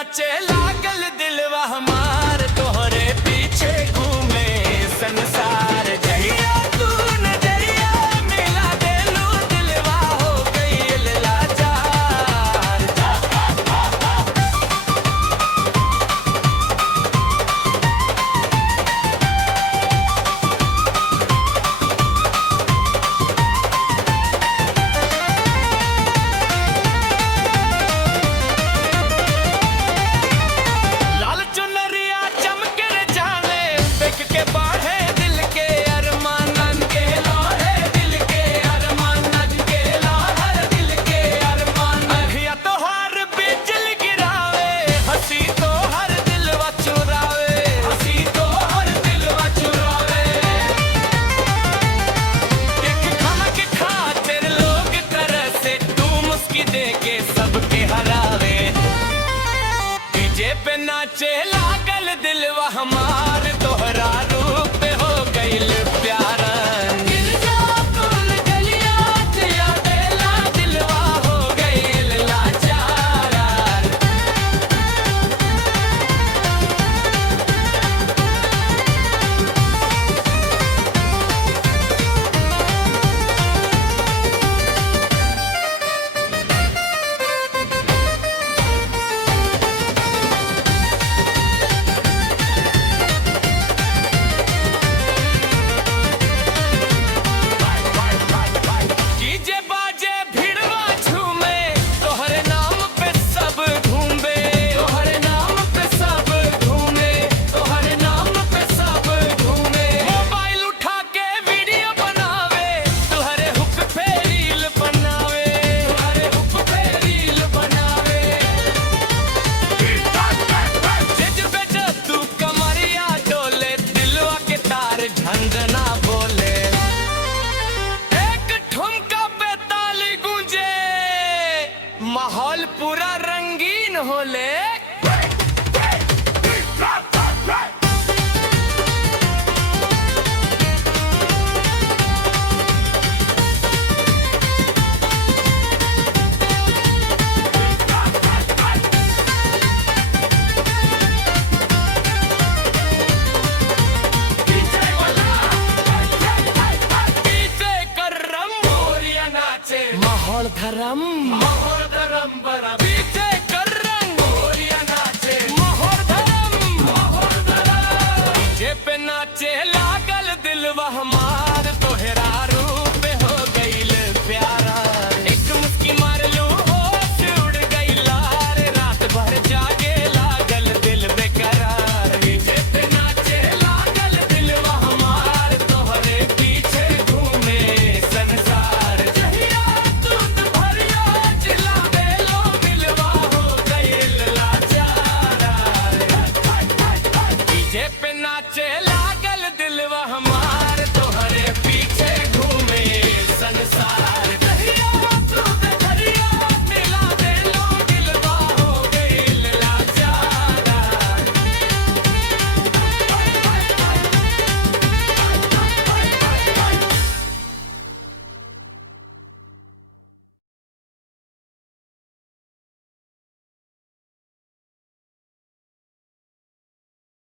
नाचे लागल दिलवा हमार, तोहरे पीछे घूमे संसार। जहिया तू नजरिया मिला देलू दिलवा हो गइल लाचार। लाल चुनरिया चमके रे जाने, देख के बाढ़े दिल के अरमान। के लोहे दिल के अरमान, के लोहर दिल के अरमान। अखिया तोहार बिजल गिरावे, हंसी तो हर दिलवा चुरावे, हंसी तो हर दिलवा चुरावे। एक खाक खातिर लोग तरसे, तू मुस्की दे के सबके हरावे। डीजे पे नाचे लागल दिलवा हमार, तोहरा रूप पे हो गइल प्यारा। गिरजा फूल गलिया जिया बेला, दिलवा हो गइल लाचार। डीजे बाजे भिड़वा झूमे, तोहरे नाम पे सब घूमे, तोहरे नाम पे सब घूमे, तोहरे नाम पे सब घूमे। मोबाइल उठा के वीडियो बनावे, तोहरे हुक पे रील बनावे, तोहरे हुक पे रील बनावे। जिज पे जब तू कमरिया डोले, दिलवा के तार झंझना बोले। एक ठुमका पे ताली गूंजे, माहौल पूरा रंगीन होले। डीजे करम मोरिया नाचे, माहौल धरम, माहौल धरम बरा। डीजे करम मोरिया नाचे, माहौल धरम, माहौल धरम। डीजे पे नाचे लागल दिलवा हमार।